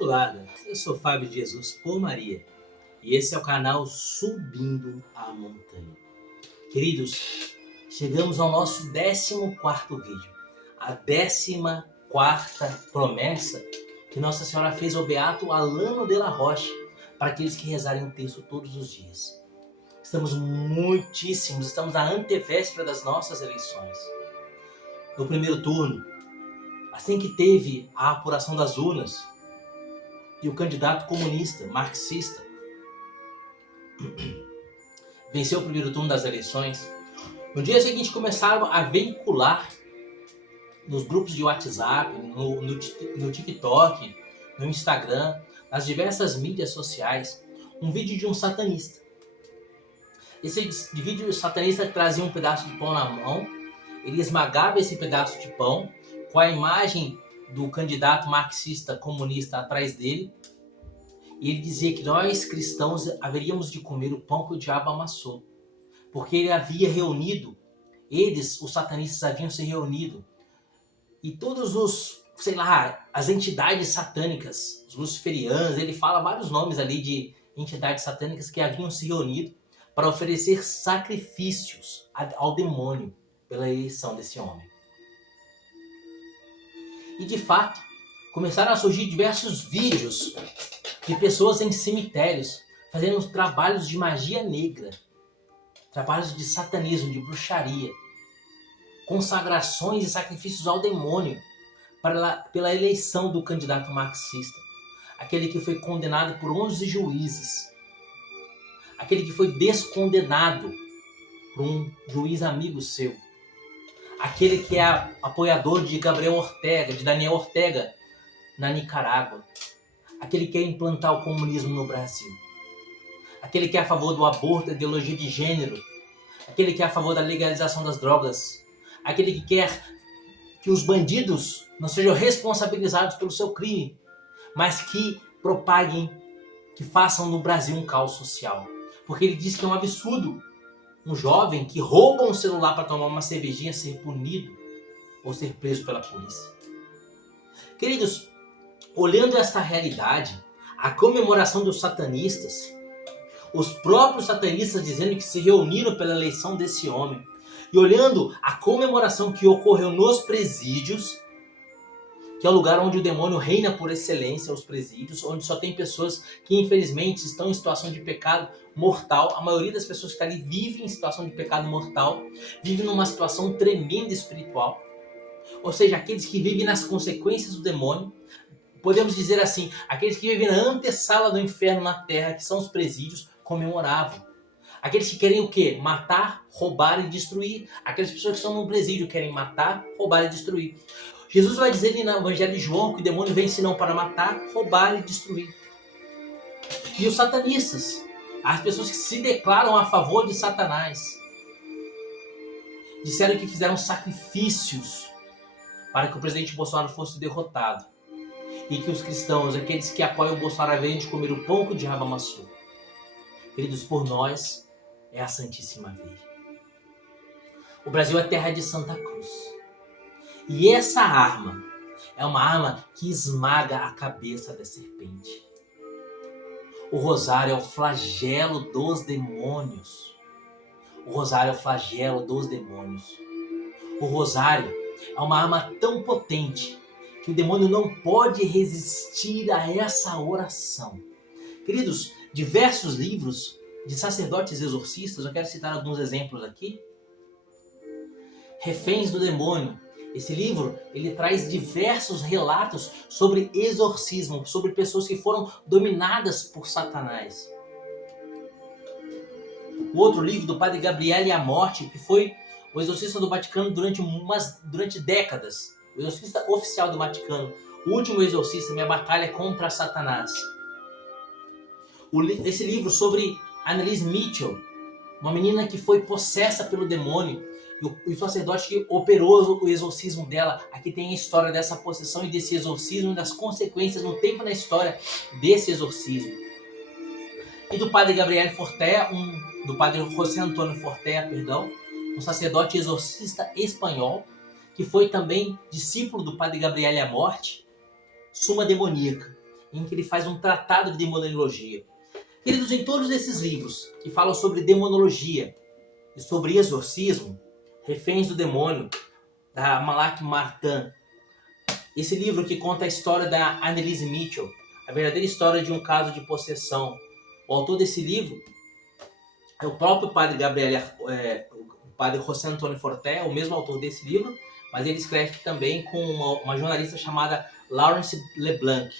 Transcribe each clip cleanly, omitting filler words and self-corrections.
Olá, eu sou Fábio de Jesus por Maria e esse é o canal Subindo a Montanha. Queridos, chegamos ao nosso 14º vídeo, a 14ª promessa que Nossa Senhora fez ao beato Alano de la Roche para aqueles que rezarem o texto todos os dias. Estamos na antevéspera das nossas eleições. No primeiro turno, assim que teve a apuração das urnas, e o candidato comunista, marxista, venceu o primeiro turno das eleições, no dia seguinte começaram a veicular nos grupos de WhatsApp, no TikTok, no Instagram, nas diversas mídias sociais, um vídeo de um satanista. Esse vídeo satanista trazia um pedaço de pão na mão, ele esmagava esse pedaço de pão com a imagem do candidato marxista comunista atrás dele, e ele dizia que nós cristãos haveríamos de comer o pão que o diabo amassou, porque ele havia reunido, os satanistas haviam se reunido, e todos as entidades satânicas, os luciferianos, ele fala vários nomes ali de entidades satânicas que haviam se reunido para oferecer sacrifícios ao demônio pela eleição desse homem. E de fato, começaram a surgir diversos vídeos de pessoas em cemitérios fazendo trabalhos de magia negra, trabalhos de satanismo, de bruxaria, consagrações e sacrifícios ao demônio pela eleição do candidato marxista, aquele que foi condenado por 11 juízes, aquele que foi descondenado por um juiz amigo seu, aquele que é apoiador de Daniel Ortega na Nicarágua, aquele que quer implantar o comunismo no Brasil, aquele que é a favor do aborto, da ideologia de gênero, aquele que é a favor da legalização das drogas, aquele que quer que os bandidos não sejam responsabilizados pelo seu crime, mas que propaguem, que façam no Brasil um caos social. Porque ele diz que é um absurdo um jovem que rouba um celular para tomar uma cervejinha ser punido ou ser preso pela polícia. Queridos, olhando esta realidade, a comemoração dos satanistas, os próprios satanistas dizendo que se reuniram pela eleição desse homem, e olhando a comemoração que ocorreu nos presídios, que é o lugar onde o demônio reina por excelência, os presídios, onde só tem pessoas que infelizmente estão em situação de pecado mortal. A maioria das pessoas que estão ali vivem em situação de pecado mortal, vivem numa situação tremenda espiritual. Ou seja, aqueles que vivem nas consequências do demônio, podemos dizer assim, aqueles que vivem na antessala do inferno na terra, que são os presídios, comemoravam. Aqueles que querem o quê? Matar, roubar e destruir. Aquelas pessoas que estão no presídio querem matar, roubar e destruir. Jesus vai dizer no Evangelho de João que o demônio vem senão para matar, roubar e destruir. E os satanistas, as pessoas que se declaram a favor de Satanás, disseram que fizeram sacrifícios para que o presidente Bolsonaro fosse derrotado. E que os cristãos, aqueles que apoiam o Bolsonaro, haveriam de comer o pão que o diabo amassou. Queridos, por nós é a Santíssima Virgem. O Brasil é terra de Santa Cruz. E essa arma é uma arma que esmaga a cabeça da serpente. O rosário é o flagelo dos demônios. O rosário é o flagelo dos demônios. O rosário é uma arma tão potente que o demônio não pode resistir a essa oração. Queridos, diversos livros de sacerdotes exorcistas, eu quero citar alguns exemplos aqui. Reféns do Demônio. Esse livro, ele traz diversos relatos sobre exorcismo, sobre pessoas que foram dominadas por Satanás. O outro livro, do Padre Gabriel e a Morte, que foi o exorcista do Vaticano durante décadas. O exorcista oficial do Vaticano. O último exorcista, Minha Batalha contra Satanás. Esse livro sobre Anneliese Mitchell, uma menina que foi possessa pelo demônio, e o sacerdote que operou o exorcismo dela. Aqui tem a história dessa possessão e desse exorcismo, e das consequências no tempo e na história desse exorcismo. E do Padre Gabriel Fortea, do Padre José Antônio Fortea, um sacerdote exorcista espanhol, que foi também discípulo do Padre Gabriel e a Morte, Suma Demoníaca. em que ele faz um tratado de demonologia. Queridos, em todos esses livros que falam sobre demonologia e sobre exorcismo, Reféns do Demônio, da Malak Martin, esse livro que conta a história da Anneliese Mitchell, a verdadeira história de um caso de possessão. O autor desse livro é o próprio padre o padre José Antônio Forté, o mesmo autor desse livro, mas ele escreve também com uma jornalista chamada Laurence Leblanc.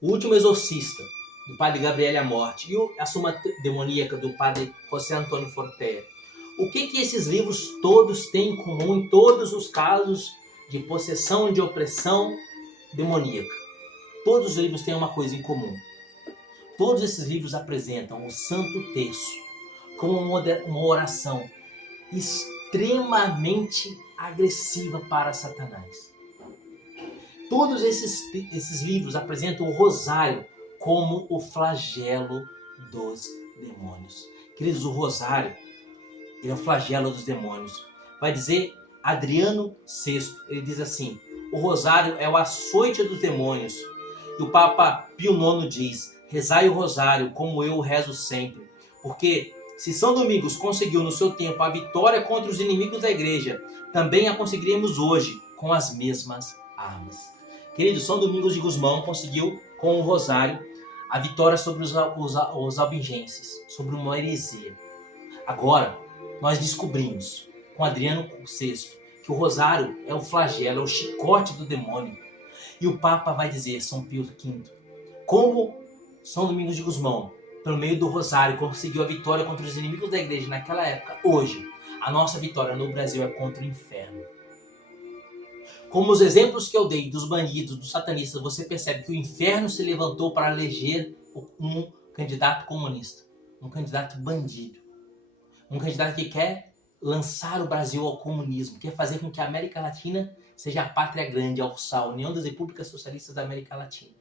O Último Exorcista, do padre Gabriele Amorti, e a Suma Demoníaca, do padre José Antônio Forté. O que esses livros todos têm em comum em todos os casos de possessão e de opressão demoníaca? Todos os livros têm uma coisa em comum. Todos esses livros apresentam o Santo Terço como uma oração extremamente agressiva para Satanás. Todos esses livros apresentam o rosário como o flagelo dos demônios. Queridos, o rosário é o flagelo dos demônios. Vai dizer Adriano VI, ele diz assim: o rosário é o açoite dos demônios. E o Papa Pio IX diz: rezai o rosário como eu o rezo sempre. Porque se São Domingos conseguiu no seu tempo a vitória contra os inimigos da igreja, também a conseguiremos hoje com as mesmas armas. Querido, São Domingos de Gusmão conseguiu com o rosário a vitória sobre os albigenses, sobre uma heresia. Agora, nós descobrimos com Adriano VI que o rosário é o flagelo, é o chicote do demônio. E o Papa vai dizer, São Pio V, como São Domingos de Gusmão, pelo meio do rosário, conseguiu a vitória contra os inimigos da igreja naquela época, hoje, a nossa vitória no Brasil é contra o inferno. Como os exemplos que eu dei dos bandidos, dos satanistas, você percebe que o inferno se levantou para eleger um candidato comunista, um candidato bandido, um candidato que quer lançar o Brasil ao comunismo, quer fazer com que a América Latina seja a pátria grande, a União das Repúblicas Socialistas da América Latina.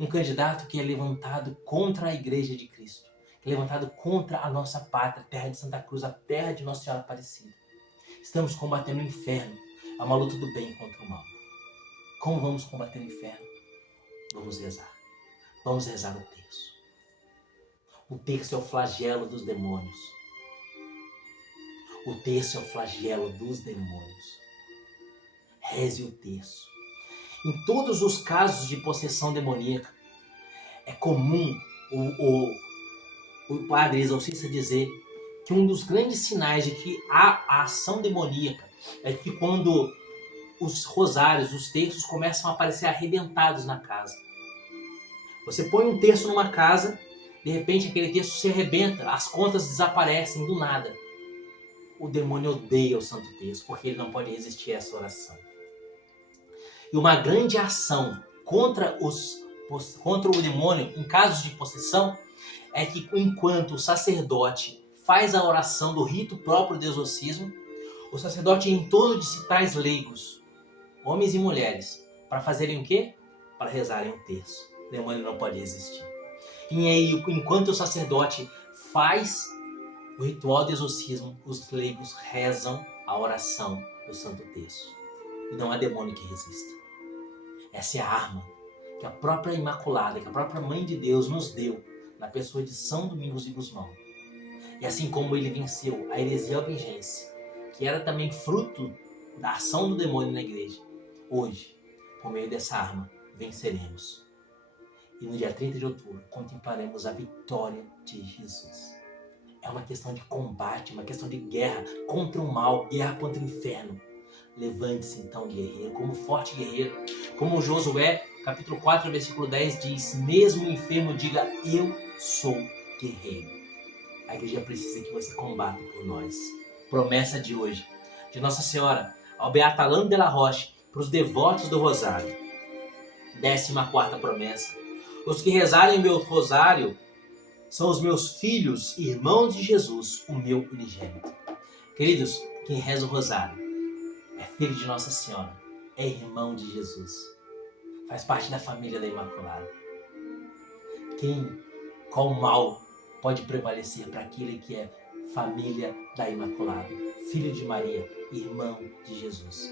Um candidato que é levantado contra a Igreja de Cristo, que é levantado contra a nossa pátria, a terra de Santa Cruz, a terra de Nossa Senhora Aparecida. Estamos combatendo o inferno. É uma luta do bem contra o mal. Como vamos combater o inferno? Vamos rezar. Vamos rezar o terço. O terço é o flagelo dos demônios. O terço é o flagelo dos demônios. Reze o terço. Em todos os casos de possessão demoníaca, é comum o padre exorcista dizer que um dos grandes sinais de que há a ação demoníaca é que quando os rosários, os terços começam a aparecer arrebentados na casa. Você põe um terço numa casa, de repente aquele terço se arrebenta, as contas desaparecem do nada. O demônio odeia o Santo Terço, porque ele não pode resistir a essa oração. E uma grande ação contra o demônio, em casos de possessão, é que enquanto o sacerdote faz a oração do rito próprio do exorcismo, o sacerdote em torno de si traz leigos, homens e mulheres, para fazerem o quê? Para rezarem um terço. O demônio não pode resistir. E aí, enquanto o sacerdote faz o ritual de exorcismo, os leigos rezam a oração do Santo Terço. E não há demônio que resista. Essa é a arma que a própria Imaculada, que a própria Mãe de Deus nos deu na pessoa de São Domingos de Gusmão. E assim como ele venceu a heresia albigense, que era também fruto da ação do demônio na igreja, hoje, por meio dessa arma, venceremos. E no dia 30 de outubro, contemplaremos a vitória de Jesus. É uma questão de combate, uma questão de guerra contra o mal, guerra contra o inferno. Levante-se então, guerreiro, como forte guerreiro. Como Josué, capítulo 4, versículo 10 diz: mesmo o enfermo diga, eu sou guerreiro. A igreja precisa que você combata por nós. Promessa de hoje, de Nossa Senhora, ao Beata Alain de la Roche, para os devotos do Rosário. 14ª promessa. Os que rezarem o meu rosário são os meus filhos, irmãos de Jesus, o meu unigênito. Queridos, quem reza o rosário é filho de Nossa Senhora, é irmão de Jesus, faz parte da família da Imaculada. Qual mal pode prevalecer para aquele que é família da Imaculada, filho de Maria, irmão de Jesus?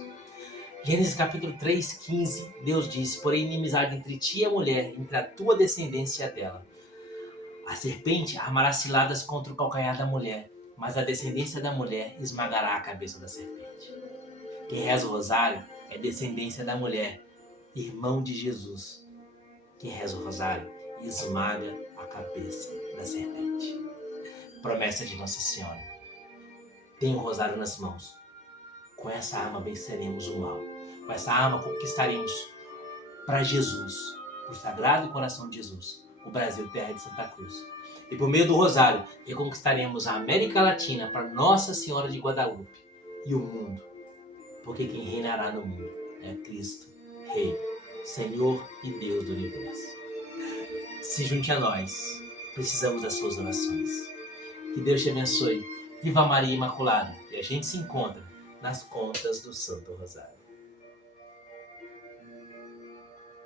Gênesis capítulo 3:15, Deus diz: porém inimizade entre ti e a mulher, entre a tua descendência e a dela. A serpente armará ciladas contra o calcanhar da mulher, mas a descendência da mulher esmagará a cabeça da serpente. Quem reza o rosário é descendência da mulher, irmão de Jesus. Quem reza o rosário esmaga a cabeça da serpente. Promessa de Nossa Senhora. Tenha o rosário nas mãos. Com essa arma venceremos o mal. Com essa arma conquistaremos para Jesus, para o Sagrado Coração de Jesus, o Brasil, terra de Santa Cruz. E por meio do rosário, reconquistaremos a América Latina para Nossa Senhora de Guadalupe e o mundo. Porque quem reinará no mundo é Cristo, Rei, Senhor e Deus do Universo. Se junte a nós. Precisamos das suas orações. Que Deus te abençoe. Viva Maria Imaculada. E a gente se encontra nas contas do Santo Rosário.